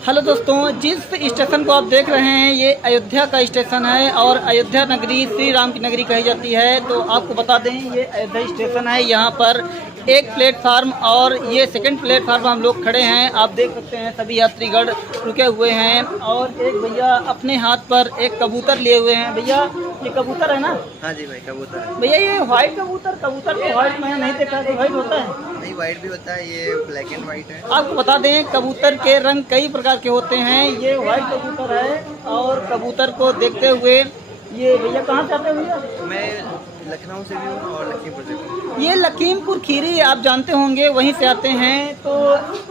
Hello दोस्तों, जिस station को आप देख रहे हैं ये अयोध्या का स्टेशन है और अयोध्या नगरी श्री राम की नगरी कही जाती है। तो आपको बता दें ये अयोध्या स्टेशन है। यहाँ पर एक प्लेटफार्म और ये सेकंड प्लेटफार्म हम लोग खड़े हैं। आप देख सकते हैं सभी यात्रीगण रुके हुए हैं और एक भैया अपने हाथ पर एक कबूतर लिए हुए हैं। भैया ये कबूतर है ना? हाँ जी भाई, कबूतर है। भैया ये व्हाइट कबूतर तो व्हाइट मैंने नहीं देखा कि व्हाइट होता है। नहीं, वाइट भी होता है, ये ब्लैक एंड वाइट है। आपको बता दें कबूतर के रंग कई प्रकार के होते हैं। ये व्हाइट कबूतर है और कबूतर को देखते हुए ये भैया कहाँ से आते हैं भैया? मैं लखनऊ से भी हूँ और लखीमपुर से भी। ये लखीमपुर खीरी आप जानते होंगे, वहीं से आते हैं। तो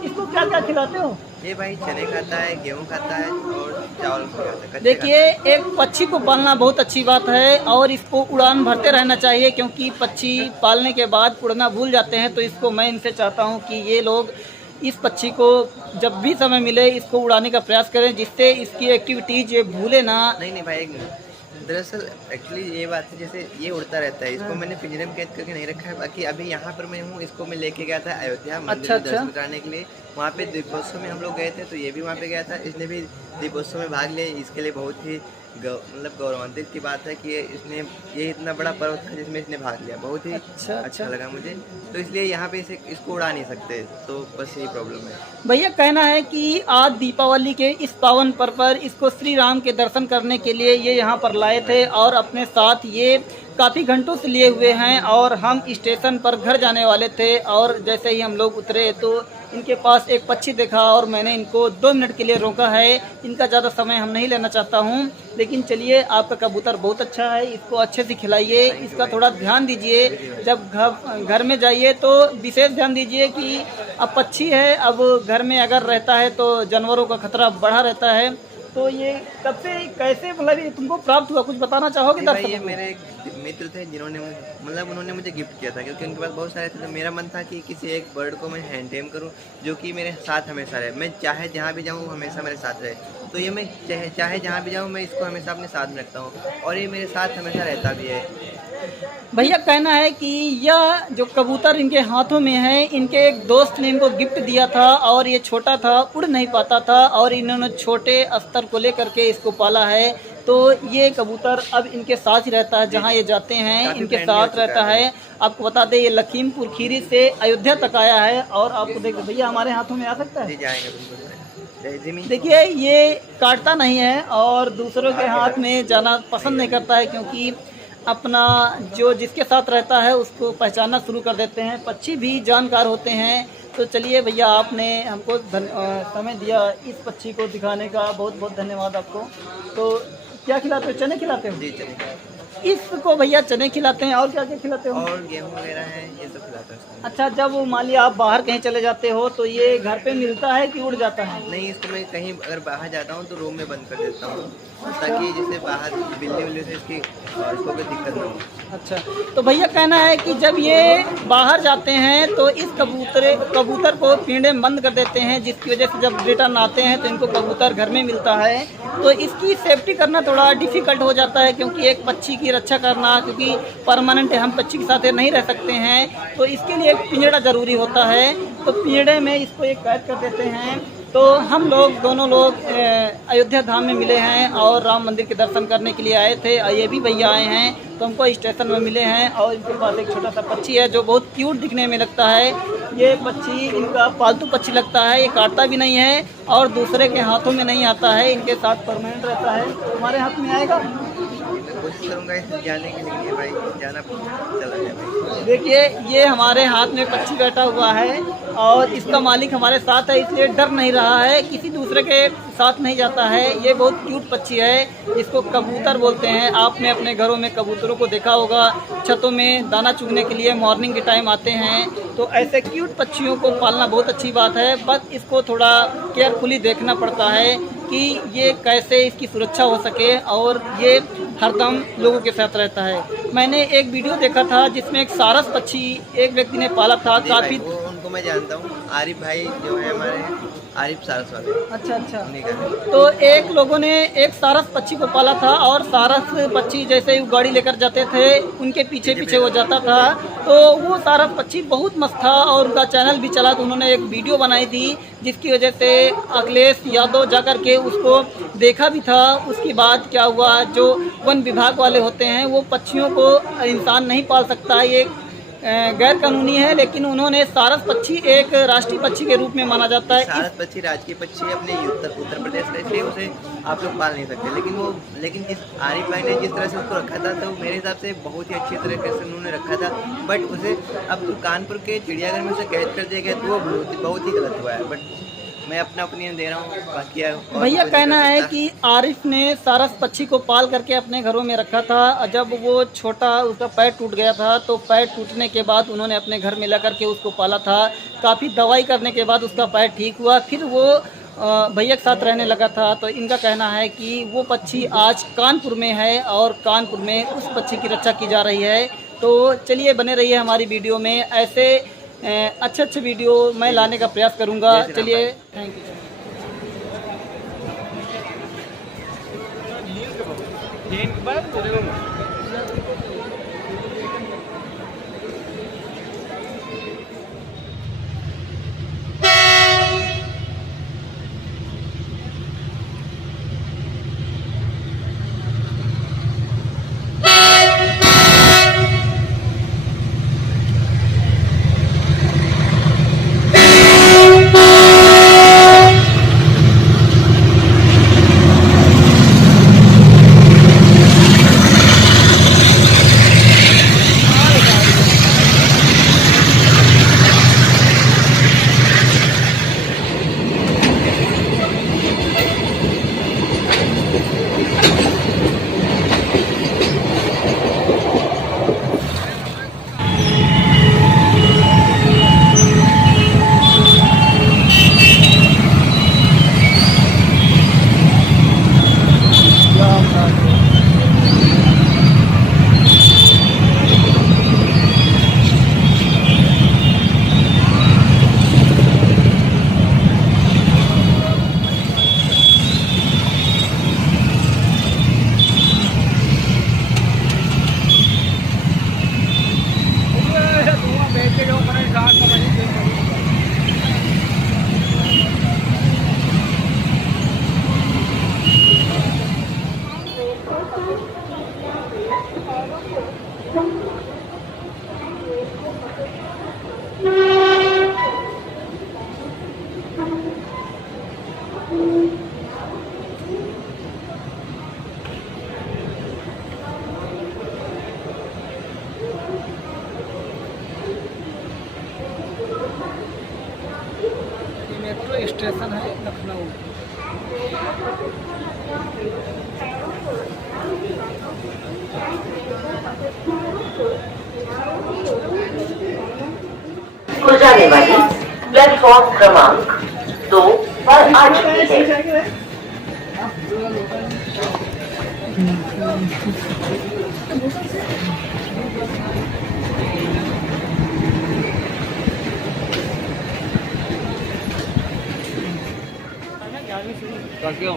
इसको क्या क्या खिलाते हो? ये भाई चने खाता है, गेहूँ खाता है और चावल खाता है। देखिए एक पक्षी को पालना बहुत अच्छी बात है और इसको उड़ान भरते रहना चाहिए, क्योंकि पक्षी पालने के बाद उड़ना भूल जाते हैं। तो इसको मैं इनसे चाहता हूँ कि ये लोग इस पक्षी को जब भी समय मिले इसको उड़ाने का प्रयास करें, जिससे इसकी एक्टिविटीज ये भूले ना। नहीं भाई, दरअसल एक्चुअली ये बात है, जैसे ये उड़ता रहता है, इसको मैंने पिंजरे में कैद करके नहीं रखा है। बाकी अभी यहाँ पर मैं हूँ, इसको मैं लेके गया था अयोध्या मंदिर में दर्शन कराने के लिए। वहाँ पे दीपोत्सव में हम लोग गए थे, तो ये भी वहाँ पे गया था। इसने भी दीपोत्सव में भाग लिया। इसके लिए बहुत ही मतलब गौरवान्वित की बात है कि इसने ये इतना बड़ा पर्व था जिसमें इसने भाग लिया। बहुत ही अच्छा लगा मुझे। तो इसलिए यहाँ पे इसको उड़ा नहीं सकते, तो बस यही प्रॉब्लम है। भैया कहना है कि आज दीपावली के इस पावन पर्व पर इसको श्री राम के दर्शन करने के लिए ये यहाँ पर लाए थे और अपने साथ ये काफ़ी घंटों से लिए हुए हैं। और हम स्टेशन पर घर जाने वाले थे और जैसे ही हम लोग उतरे तो इनके पास एक पक्षी देखा और मैंने इनको 2 मिनट के लिए रोका है। इनका ज़्यादा समय हम नहीं लेना चाहता हूँ, लेकिन चलिए आपका कबूतर बहुत अच्छा है, इसको अच्छे से खिलाइए, इसका थोड़ा ध्यान दीजिए। जब घर में जाइए तो विशेष ध्यान दीजिए कि अब पक्षी है, अब घर में अगर रहता है तो जानवरों का खतरा बढ़ा रहता है। तो ये कब से कैसे मतलब ये तुमको प्राप्त हुआ, कुछ बताना चाहोगे? भाई ये मेरे एक मित्र थे जिन्होंने मतलब उन्होंने मुझे गिफ्ट किया था, क्योंकि उनके पास बहुत सारे थे। तो मेरा मन था कि किसी एक बर्ड को मैं हैंड टेम करूं जो कि मेरे साथ हमेशा रहे। मैं चाहे जहां भी जाऊं हमेशा मेरे साथ रहे। तो ये मैं चाहे जहां भी जाऊं मैं इसको हमेशा अपने साथ में रखता हूं और ये मेरे साथ हमेशा रहता भी है। भैया कहना है कि यह जो कबूतर इनके हाथों में है, इनके एक दोस्त ने इनको गिफ्ट दिया था और ये छोटा था, उड़ नहीं पाता था और इन्होंने छोटे स्तर को लेकर के इसको पाला है। तो ये कबूतर अब इनके साथ ही रहता है, जहाँ ये जाते हैं इनके साथ रहता है। आपको बता दें ये लखीमपुर खीरी से अयोध्या तक आया है और आपको देखो भैया हमारे हाथों में आ सकता है। देखिए ये काटता नहीं है और दूसरों के हाथ में जाना पसंद नहीं करता है, क्योंकि अपना जो जिसके साथ रहता है उसको पहचानना शुरू कर देते हैं। पक्षी भी जानकार होते हैं। तो चलिए भैया आपने हमको समय दिया इस पक्षी को दिखाने का, बहुत बहुत धन्यवाद आपको। तो क्या खिलाते हो? चने खिलाते हो? जी चने। इसको भैया चने खिलाते हैं और क्या क्या खिलाते हो? और गेहूँ वगैरह है, ये सब खिलाते हैं। अच्छा, जब मान लिया आप बाहर कहीं चले जाते हो तो ये घर पे मिलता है कि उड़ जाता है? नहीं, इसको मैं कहीं अगर बाहर जाता हूँ तो रूम में बंद कर देता हूँ, ताकि जैसे बाहर बिल्ली से इसको कोई दिक्कत ना हो। अच्छा, तो भैया कहना है कि जब ये बाहर जाते हैं तो इस कबूतर को पिंजरे में बंद कर देते हैं, जिसकी वजह से जब रिटर्न आते हैं तो इनको कबूतर घर में मिलता है। तो इसकी सेफ्टी करना थोड़ा डिफ़िकल्ट हो जाता है, क्योंकि एक पक्षी की रक्षा करना, क्योंकि परमानेंट हम पक्षी के साथ नहीं रह सकते हैं, तो इसके लिए एक पिंजरा ज़रूरी होता है। तो पिंजरे में इसको एक कैद कर देते हैं। तो हम लोग दोनों लोग अयोध्या धाम में मिले हैं और राम मंदिर के दर्शन करने के लिए आए थे। ये भी भैया आए हैं तो हमको स्टेशन में मिले हैं और इनके पास एक छोटा सा पक्षी है जो बहुत क्यूट दिखने में लगता है। ये पक्षी इनका पालतू पक्षी लगता है, ये काटता भी नहीं है और दूसरे के हाथों में नहीं आता है, इनके साथ परमानेंट रहता है। हमारे हाथ में आएगा, कोशिश करूंगा इसे जाने के लिए भाई, जाना चला जाए भाई। देखिए ये हमारे हाथ में पक्षी बैठा हुआ है और इसका मालिक हमारे साथ है, इसलिए डर नहीं रहा है, किसी दूसरे के साथ नहीं जाता है। ये बहुत क्यूट पक्षी है, इसको कबूतर बोलते हैं। आपने अपने घरों में कबूतरों को देखा होगा, छतों में दाना चुगने के लिए मॉर्निंग के टाइम आते हैं। तो ऐसे क्यूट पक्षियों को पालना बहुत अच्छी बात है, बस इसको थोड़ा केयरफुली देखना पड़ता है कि ये कैसे इसकी सुरक्षा हो सके और ये हरदम लोगों के साथ रहता है। मैंने एक वीडियो देखा था जिसमें एक सारस पक्षी एक व्यक्ति ने पाला था, काफ़ी उनको मैं जानता हूँ, आरिफ भाई जो है हमारे, आरिफ सारस वाले। अच्छा। तो एक लोगों ने एक सारस पक्षी को पाला था और सारस पक्षी जैसे ही गाड़ी लेकर जाते थे उनके पीछे पीछे वो जाता था। तो तो वो सारस पक्षी बहुत मस्त था और उनका चैनल भी चला, तो उन्होंने एक वीडियो बनाई थी जिसकी वजह से अखिलेश यादव जा कर के उसको देखा भी था। उसके बाद क्या हुआ, जो वन विभाग वाले होते हैं वो पक्षियों को इंसान नहीं पाल सकता, ये गैर कानूनी है, लेकिन उन्होंने सारस पक्षी एक राष्ट्रीय पक्षी के रूप में माना जाता है। सारस पक्षी राजकीय पक्षी है अपने उत्तर प्रदेश का, इसलिए उसे आप लोग पाल नहीं सकते। लेकिन इस आरिफ भाई ने जिस तरह से उसको रखा था, तो मेरे हिसाब से बहुत ही अच्छी तरीके से उन्होंने रखा था। बट उसे अब कानपुर के चिड़ियाघर में उसे कैद कर दिया गया, तो वो बहुत ही गलत हुआ है। बट मैं अपना ओपिनियन दे रहा हूँ, बाकी भैया कहना है कि आरिफ ने सारस पक्षी को पाल करके अपने घरों में रखा था। जब वो छोटा, उसका पैर टूट गया था, तो पैर टूटने के बाद उन्होंने अपने घर में ला करके उसको पाला था। काफ़ी दवाई करने के बाद उसका पैर ठीक हुआ, फिर वो भैया के साथ रहने लगा था। तो इनका कहना है कि वो पक्षी आज कानपुर में है और कानपुर में उस पक्षी की रक्षा की जा रही है। तो चलिए बने रहिए हमारी वीडियो में, ऐसे अच्छे वीडियो मैं लाने का प्रयास करूँगा। चलिए, थैंक यू। मेट्रो स्टेशन है लखनऊ। खुल जाने वाली प्लेटफॉर्म क्रमांक 2 पर आ चुकी है। क्यों